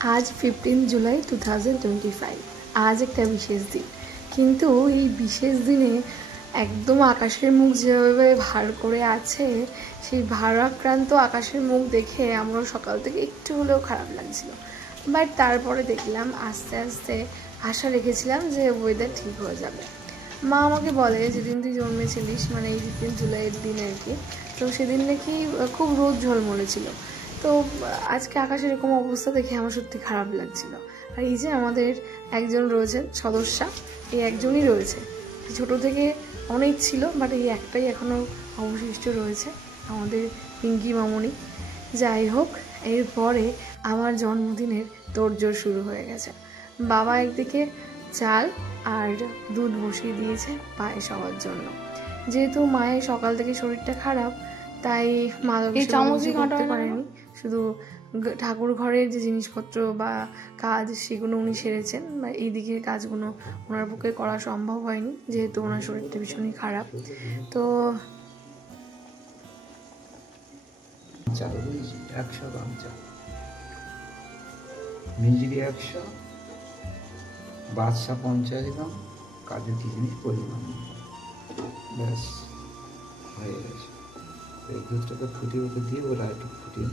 आज 15 जुलाई 2025 आज एक विशेष दिन किन्तु এই বিশেষ দিনে একদম আকাশের মুখ যেভাবে ভার করে আছে সেই ভারাক্রান্ত আকাশের মুখ দেখে আমার সকাল থেকে একটু হলেও খারাপ লাগছিল। বাট তারপরে দেখলাম আস্তে আস্তে আশা রেখেছিলাম যে ওয়েদার ঠিক হয়ে যাবে। মা আমাকে বলে যেদিন তুই জন্মেছিলিস মানে এই 15 জুলাইয়ের দিন আর কি, তো সেদিন নাকি খুব রোদ ঝলমলে ছিল। তো আজকে আকাশের এরকম অবস্থা দেখে আমার সত্যি খারাপ লাগছিল। আর এই যে আমাদের একজন রয়েছেন সদস্যা, এই একজনই রয়েছে, ছোট থেকে অনেক ছিল বাট এই একটাই এখনও অবশিষ্ট রয়েছে, আমাদের পিঙ্কি মামনি। যাই হোক, এরপরে আমার জন্মদিনের তোড়জোড় শুরু হয়ে গেছে। বাবা একদিকে চাল আর দুধ বসিয়ে দিয়েছে পায়েস হওয়ার জন্য। যেহেতু মায়ের সকাল থেকে শরীরটা খারাপ তাই মা করতে পারেনি, শুধু ঠাকুর ঘরের যে জিনিসপত্র বা কাজ সেগুলো উনি সেরেছেন, বা এই দিকের কাজগুলো ওনার পক্ষে করা সম্ভব হয়নি যেহেতু ওনার শরীরটা ভীষণই খারাপ। তো 100 গ্রাম চাল, মিজরি 100, বাদশা 50 গ্রাম, কাজু কিশমিশ পরিমাণ, ব্যাস হয়ে গেছে। এই দুধটাকে ফুটিয়ে দিয়ে ওরা একটু ফুটিয়ে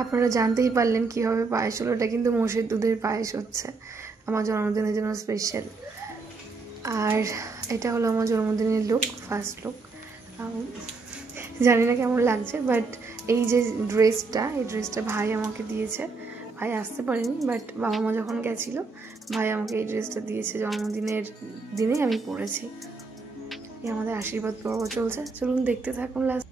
আপনারা জানতেই পারলেন কীভাবে পায়েস হলো। এটা কিন্তু মোষের দুধের পায়েস হচ্ছে আমার জন্মদিনের জন্য স্পেশাল। আর এটা হলো আমার জন্মদিনের লুক, ফার্স্ট লুক। জানি না কেমন লাগছে, বাট এই যে ড্রেসটা, এই ড্রেসটা ভাই আমাকে দিয়েছে। ভাই আসতে পারেনি, বাট বাবা মা যখন গেছিলো ভাই আমাকে এই ড্রেসটা দিয়েছে, জন্মদিনের দিনেই আমি পরেছি। এই আমাদের আশীর্বাদ পর্ব চলছে, চলুন দেখতে থাকুন লাস্ট।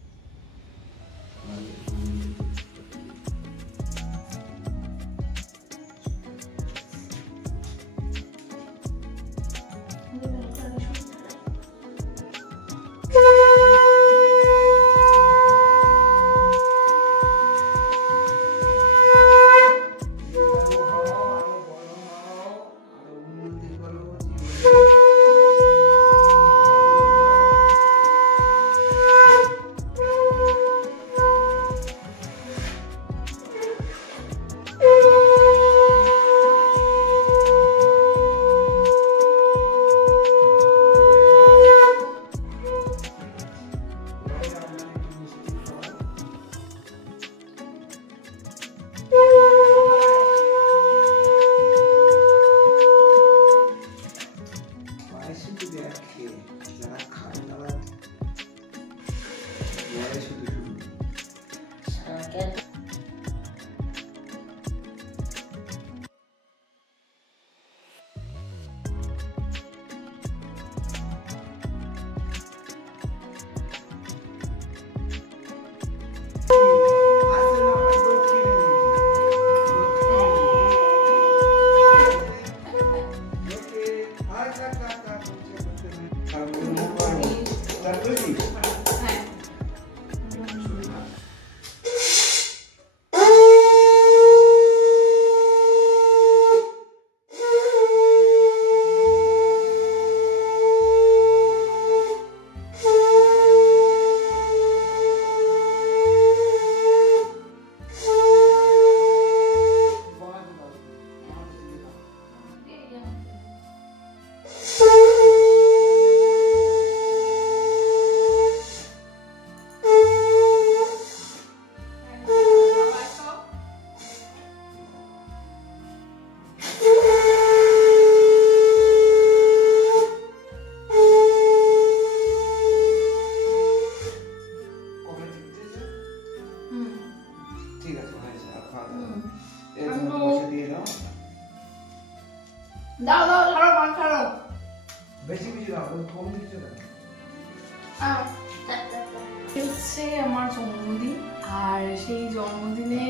হচ্ছে আমার জন্মদিন, আর সেই জন্মদিনে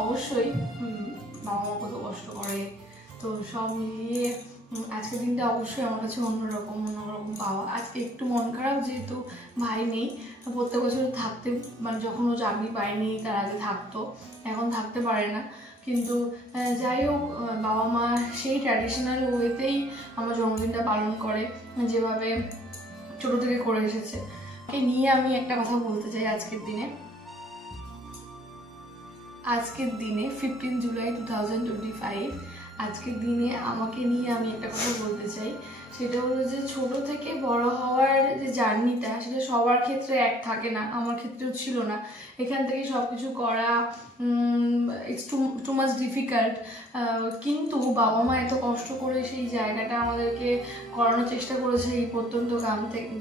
অবশ্যই বাবা মা কত কষ্ট করে, তো সব মিলিয়ে আজকের দিনটা অবশ্যই আমার কাছে অন্যরকম পাওয়া। আজকে একটু মন খারাপ যেহেতু ভাই নেই। প্রত্যেক বছর থাকতে মানে যখন ও চাকরি পায়নি তার আগে থাকতো, এখন থাকতে পারে না, কিন্তু যাই হোক বাবা মা সেই ট্র্যাডিশনাল ওয়েতেই আমার জন্মদিনটা পালন করে, যেভাবে ছোটো থেকে করে এসেছে। এই নিয়ে আমি একটা কথা বলতে চাই আজকের দিনে। আজকের দিনে 15 জুলাই 2025 আজকের দিনে আমাকে নিয়ে আমি একটা কথা বলতে চাই। সেটা হলো যে ছোট থেকে বড় হওয়ার যে জার্নিটা সেটা সবার ক্ষেত্রে এক থাকে না, আমার ক্ষেত্রেও ছিল না। এখান থেকে সব কিছু করা ইটস টু মাচ ডিফিকাল্ট। কিন্তু বাবা মা এত কষ্ট করে সেই জায়গাটা আমাদেরকে করানোর চেষ্টা করেছে এই প্রত্যন্ত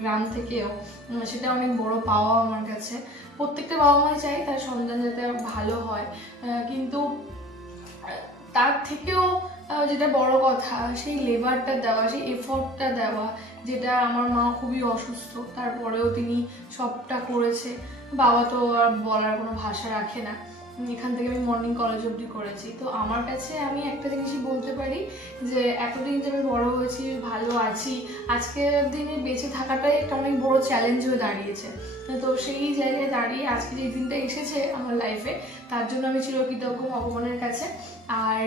গ্রাম থেকেও, সেটা অনেক বড় পাওয়া আমার কাছে। প্রত্যেকটা বাবা মাই চাই তার সন্তান যাতে ভালো হয়, কিন্তু তার থেকেও যেটা বড় কথা সেই লেবারটা দেওয়া, সেই এফোর্টটা দেওয়া, যেটা আমার মা খুবই অসুস্থ তারপরেও তিনি সবটা করেছে। বাবা তো আর বলার কোনো ভাষা রাখে না। এখান থেকে আমি মর্নিং কলেজ অবধি করেছি। তো আমার কাছে আমি একটা জিনিসই বলতে পারি যে এতদিন যে আমি বড় হয়েছি, ভালো আছি, আজকের দিনে বেঁচে থাকাটাই একটা অনেক বড় চ্যালেঞ্জ হয়ে দাঁড়িয়েছে। তো সেই জায়গায় দাঁড়িয়ে আজকে যে দিনটা এসেছে আমার লাইফে, তার জন্য আমি চিরকৃতজ্ঞ ভগবানের কাছে। আর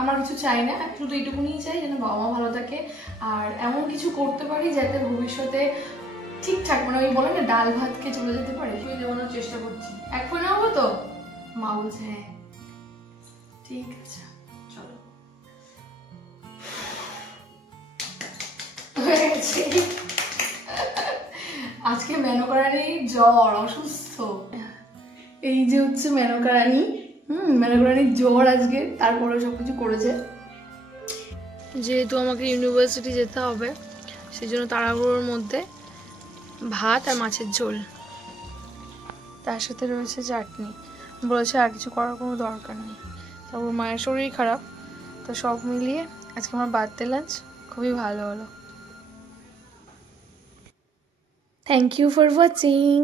আমার কিছু চাই না, শুধু এইটুকুনিই চাই যেন বাবা মা ভালো থাকে আর এমন কিছু করতে পারি যাতে ভবিষ্যতে ঠিকঠাক, মানে ওই বলে না ডাল ভাতকে চলে যেতে পারে, সেই দেওয়ানোর চেষ্টা করছি। এখন হবো তো? মা বলছে হ্যাঁ ঠিক আছে চলো। আজকে মেনকা রানীর জ্বর, অসুস্থ। এই যে হচ্ছে মেনকা রানী, মেনকা রানীর জ্বর আজকে, তারপরে সবকিছু করেছে। যেহেতু আমাকে ইউনিভার্সিটি যেতে হবে সেই জন্য তাড়াহুড়োর মধ্যে ভাত আর মাছের ঝোল, তার সাথে রয়েছে চাটনি। বলেছে আর কিছু করার কোনো দরকার নেই। তারপর মায়ের শরীর খারাপ, তো সব মিলিয়ে আজকে আমার বার্থডে লাঞ্চ খুবই ভালো হলো। Thank you for watching.